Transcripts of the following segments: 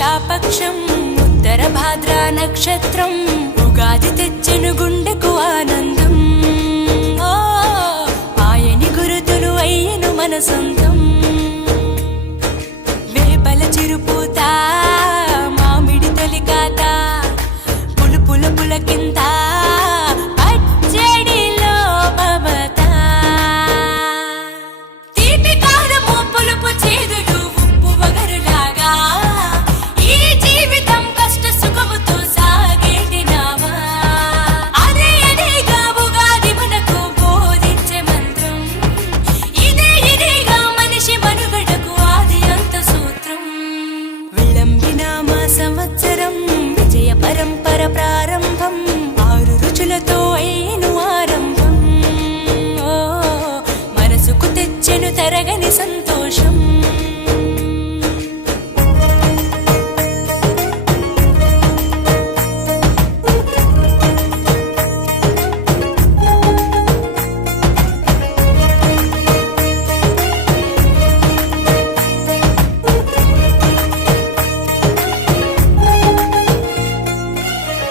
శుక్లాపక్షం ఉత్తర భాద్ర నక్షత్రం ఉగాది తెచ్చెను గుండెకు ఆనందం. ఆయని గురుతులు అయ్యను మన సొంతం. వేపల చిరుపూత మామిడి తొలికాత పులుపుల పులకింత పచ్చడిలో మమత. తీపి కారము పులుపు చేదులు ఉప్పు వగరులాగా ఈ జీవితం కష్ట సుఖముతో సాగేటి నావా. అదే అదేగా ఉగాది మనకు బోధించే మంత్రం. ఇదేగా మనిషి మనుగడకు ఆది అంత సూత్రం. విళంబిన మా సంవత్సరం విజయ పరంపర ప్రారంభం. 6 రుచులతో అయ్యను ఆరంభం. మనసుకు తెచ్చెను తరగని సంతోషం.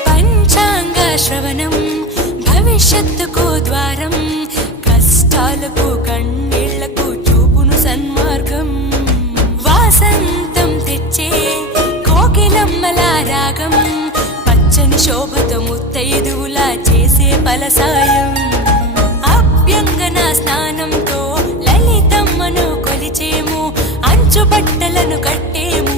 పంచాంగ శ్రవణం భవిష్యత్తుకు ద్వారం. కష్టాలకు కన్నీళ్లకు చూపును సన్మార్గం. వాసంతం తెచ్చే కోకిలమ్మల రాగం. పచ్చని శోభతో ముత్తైదువులా చేసే ఫలసాయం. అభ్యంగన స్నానంతో లలితమ్మను కొలిచేము. అంచు బట్టలను కట్టేము.